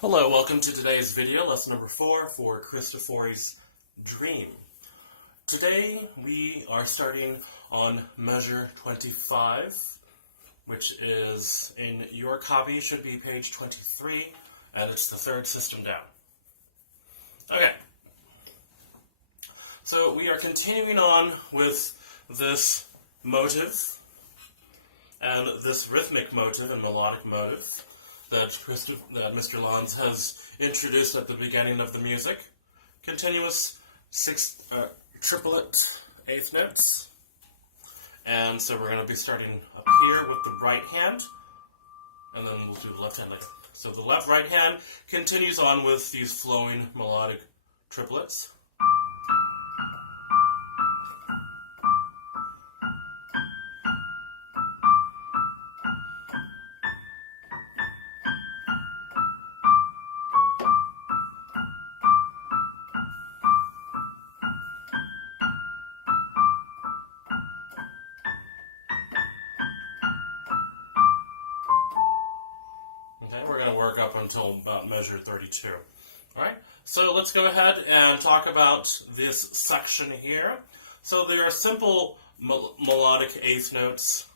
Hello, welcome to today's video, lesson number 4 for Cristofori's Dream. Today we are starting on measure 25, which is in your copy, should be page 23, and it's the third system down. Okay, so we are continuing on with this motive, and this rhythmic motive and melodic motive that Mr. Lanz has introduced at the beginning of the music. Continuous triplet eighth notes. And so we're going to be starting up here with the right hand, and then we'll do the left hand later. So the right hand continues on with these flowing melodic triplets. We're going to work up until about measure 32. Alright, so let's go ahead and talk about this section here. So there are simple melodic eighth notes.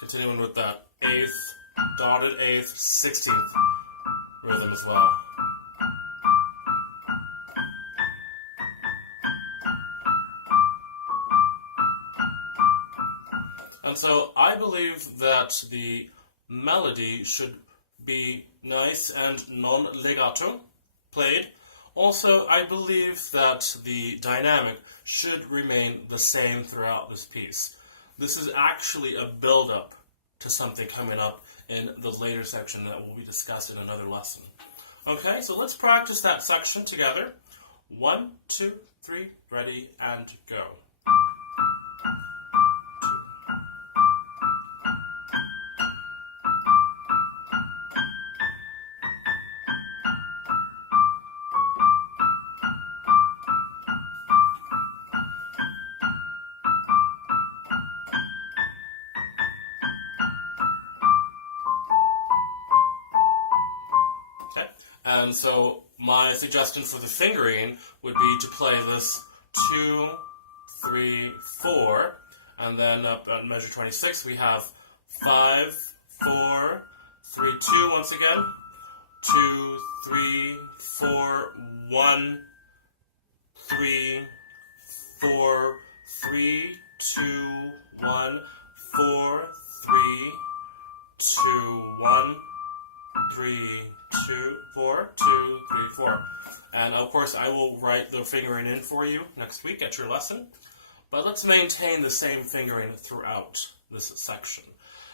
Continuing with that eighth, dotted eighth, 16th rhythm as well. And so I believe that the melody should be nice and non-legato played. Also, I believe that the dynamic should remain the same throughout this piece. This is actually a build-up to something coming up in the later section that will be discussed in another lesson. Okay, so let's practice that section together. 1, 2, 3, ready, and go. And so my suggestion for the fingering would be to play this 2, 3, 4, and then up at measure 26 we have 5, 4, 3, 2 once again, 2, 3, 4, 1, 3, 4, 3, 2, 1, 4, 3, 2, 1, 3, 2, 4, 2, 3, 4. And of course I will write the fingering in for you next week at your lesson. But let's maintain the same fingering throughout this section.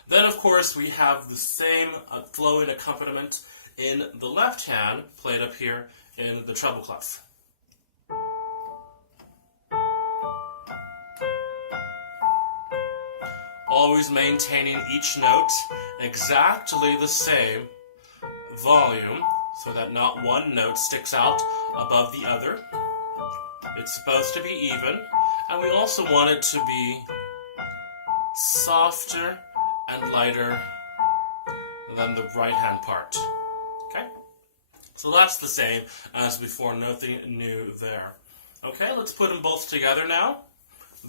Then of course we have the same flowing accompaniment in the left hand played up here in the treble clef. Always maintaining each note exactly the same volume, so that not one note sticks out above the other. It's supposed to be even, and we also want it to be softer and lighter than the right hand part. Okay? So that's the same as before, nothing new there. Okay, let's put them both together now.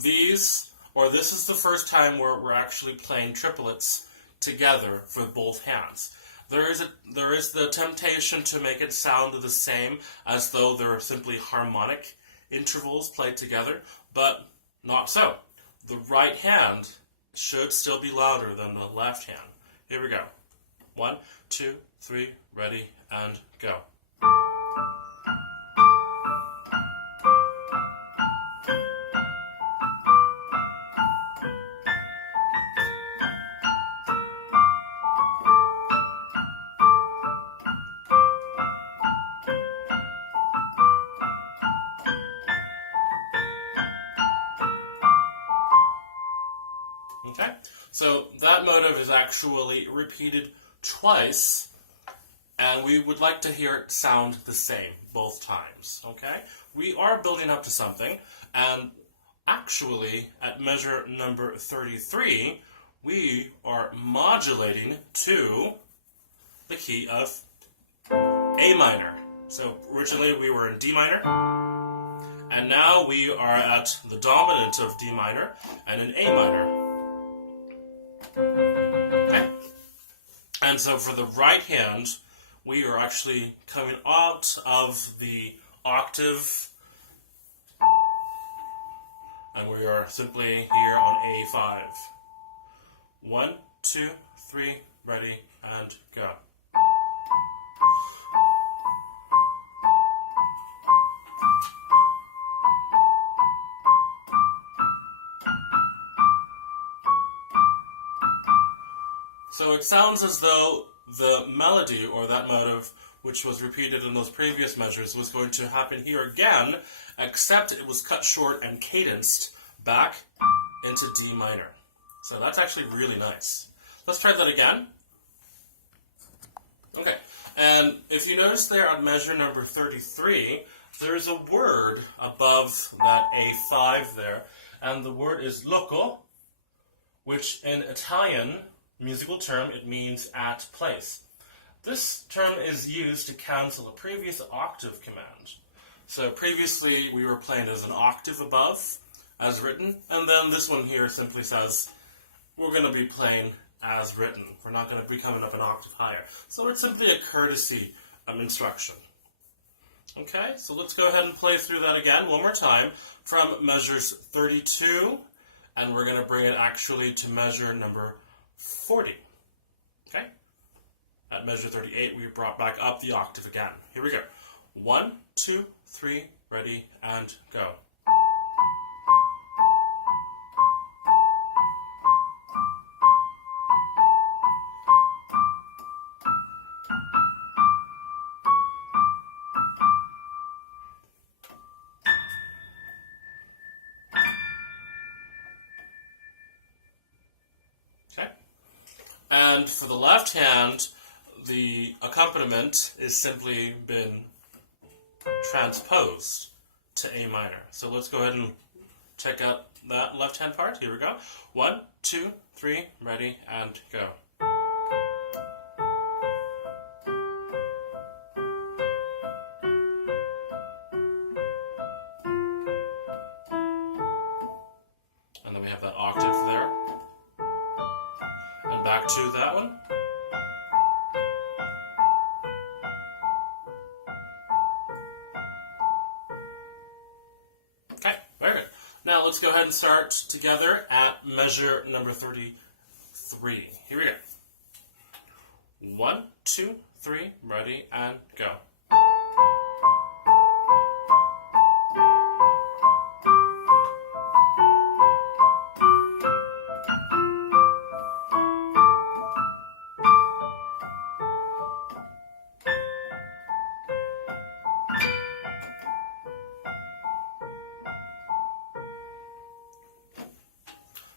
This is the first time where we're actually playing triplets together for both hands. There is the temptation to make it sound the same as though they're simply harmonic intervals played together, but not so. The right hand should still be louder than the left hand. Here we go. 1, 2, 3, ready, and go. Okay, so that motive is actually repeated twice, and we would like to hear it sound the same both times. Okay, we are building up to something, and actually at measure number 33, we are modulating to the key of A minor. So originally we were in D minor, and now we are at the dominant of D minor and in A minor. Okay. And so for the right hand, we are actually coming out of the octave, and we are simply here on A5. 1, 2, 3, ready, and go. So it sounds as though the melody, or that motive, which was repeated in those previous measures, was going to happen here again, except it was cut short and cadenced back into D minor. So that's actually really nice. Let's try that again. Okay, and if you notice there on measure number 33, there's a word above that A5 there, and the word is loco, which in Italian musical term, it means at place. This term is used to cancel a previous octave command. So previously we were playing as an octave above, as written, and then this one here simply says we're going to be playing as written. We're not going to be coming up an octave higher. So it's simply a courtesy instruction. Okay, so let's go ahead and play through that again one more time from measures 32, and we're going to bring it actually to measure number 40. Okay? At measure 38, we brought back up the octave again. Here we go. 1, 2, 3, ready, and go. Okay? And for the left hand, the accompaniment is simply been transposed to A minor. So let's go ahead and check out that left hand part. Here we go. 1, 2, 3, ready, and go. And then we have that octave there. And back to that one. Okay, very good. Now let's go ahead and start together at measure number 33. Here we go. 1, 2, 3, ready, and go.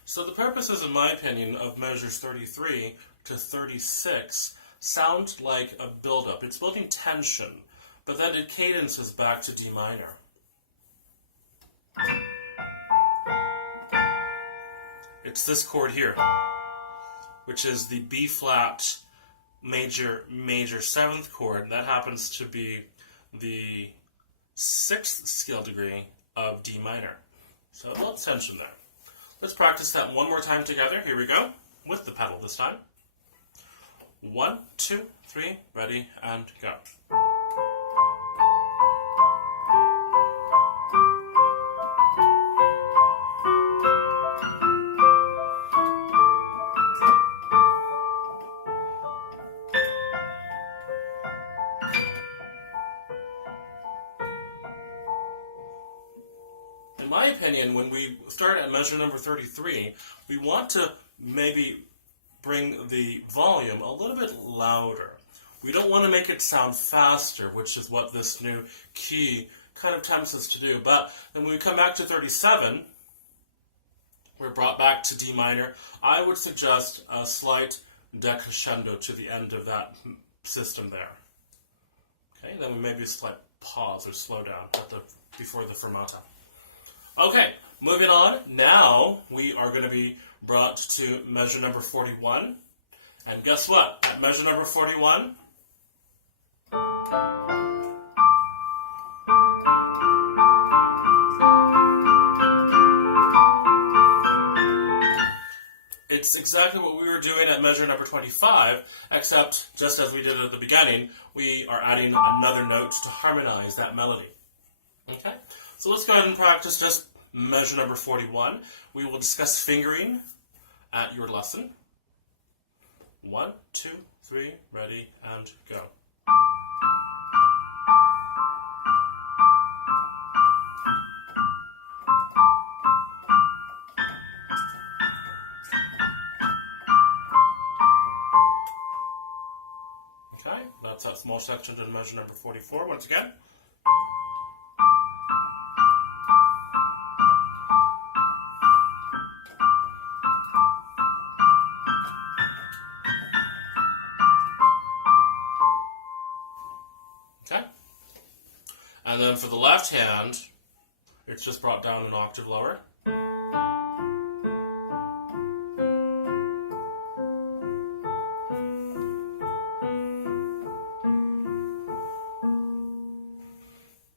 So the purposes, in my opinion, of measures 33 to 36 sound like a build-up. It's building tension, but then it cadences back to D minor. It's this chord here, which is the B-flat major 7th chord. That happens to be the 6th scale degree of D minor. So a little tension there. Let's practice that one more time together. Here we go, with the pedal this time. 1, 2, 3, ready, and go. In my opinion, when we start at measure number 33, we want to maybe bring the volume a little bit louder. We don't want to make it sound faster, which is what this new key kind of tempts us to do. But then when we come back to 37, we're brought back to D minor. I would suggest a slight decrescendo to the end of that system there. Okay, then maybe a slight pause or slow down before the fermata. Okay, moving on. Now we are going to be brought to measure number 41. And guess what? At measure number 41, it's exactly what we were doing at measure number 25, except just as we did at the beginning, we are adding another note to harmonize that melody. Okay? So let's go ahead and practice just measure number 41. We will discuss fingering at your lesson. 1, 2, 3, ready, and go. Okay, that's that small section to measure number 44 once again. Okay, and then for the left hand, it's just brought down an octave lower.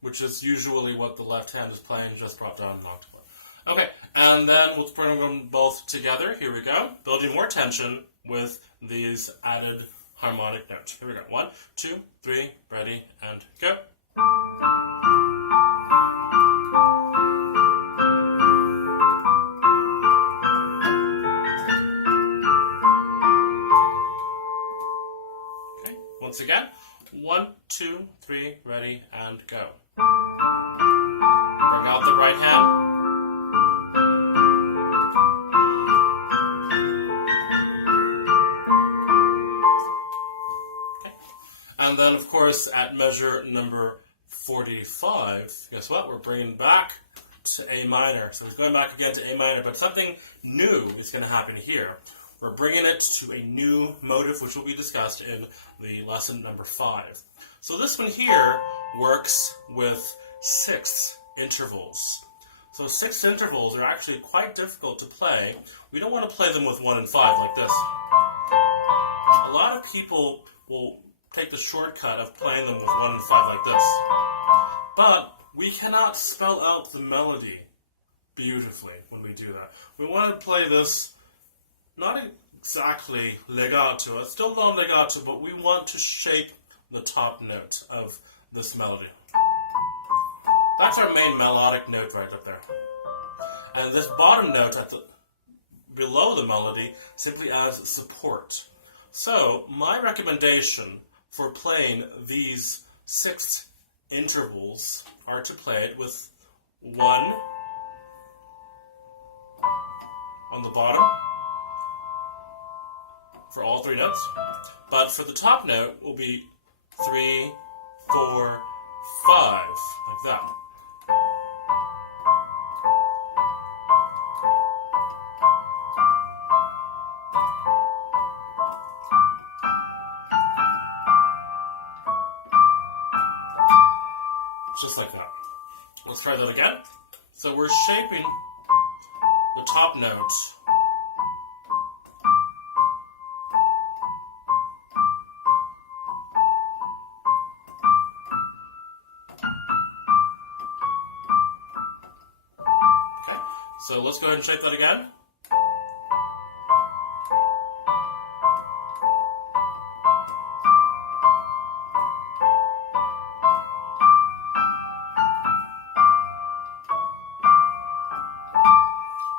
Which is usually what the left hand is playing, just brought down an octave. Okay, and then we'll bring them both together. Here we go. Building more tension with these added harmonic notes. Here we go. 1, 2, 3, ready, and go. Okay, once again. 1, 2, 3, ready, and go. Bring out the right hand. Okay. And then, of course, at measure number 45, guess what? We're bringing back to A minor. So we're going back again to A minor, but something new is going to happen here. We're bringing it to a new motive, which will be discussed in the lesson number 5. So this one here works with sixth intervals. So sixth intervals are actually quite difficult to play. We don't want to play them with 1 and 5 like this. A lot of people will take the shortcut of playing them with 1 and 5 like this. But we cannot spell out the melody beautifully when we do that. We want to play this not exactly legato, it's still non-legato, but we want to shape the top note of this melody. That's our main melodic note right up there. And this bottom note below the melody simply adds support. So my recommendation for playing these sixth intervals are to play it with 1 on the bottom for all 3 notes, but for the top note will be 3, 4, 5, like that. Just like that. Let's try that again. So we're shaping the top note . So let's go ahead and shape that again.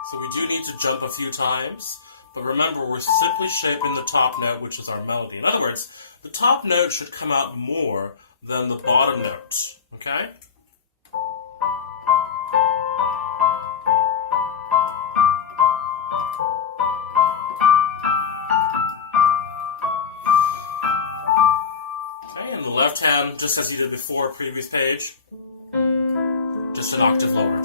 So we do need to jump a few times, but remember we're simply shaping the top note, which is our melody. In other words, the top note should come out more than the bottom note, okay? Left hand, just as you did before, previous page, just an octave lower.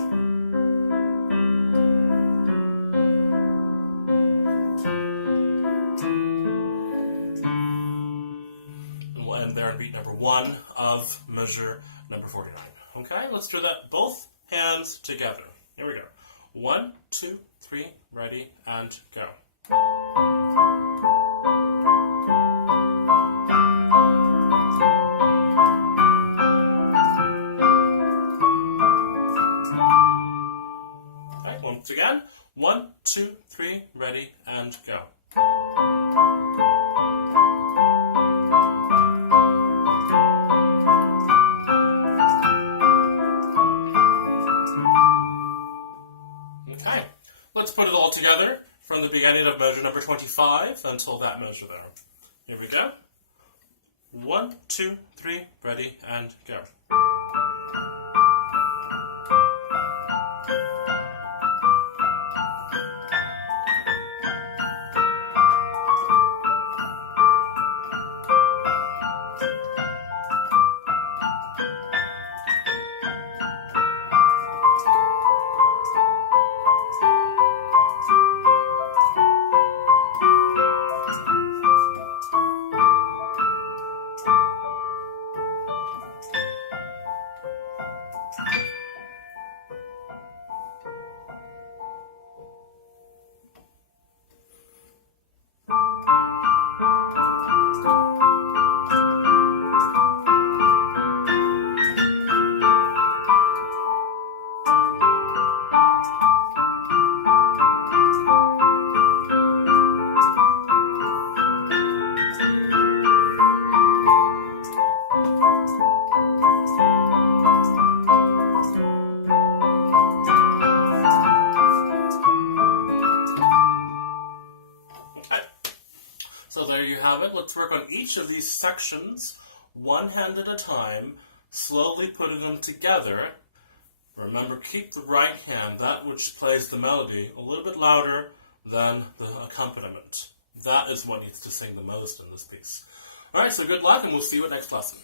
And we'll end there on beat number 1 of measure number 49. Okay, let's do that both hands together. Here we go. 1, 2, 3, ready, and go. Okay, once again. 1, 2, 3, ready, and go. Okay, let's put it all together from the beginning of measure number 25 until that measure there. Here we go. 1, 2, 3, ready, and go. So there you have it. Let's work on each of these sections, one hand at a time, slowly putting them together. Remember, keep the right hand, that which plays the melody, a little bit louder than the accompaniment. That is what needs to sing the most in this piece. Alright, so good luck, and we'll see you at next lesson.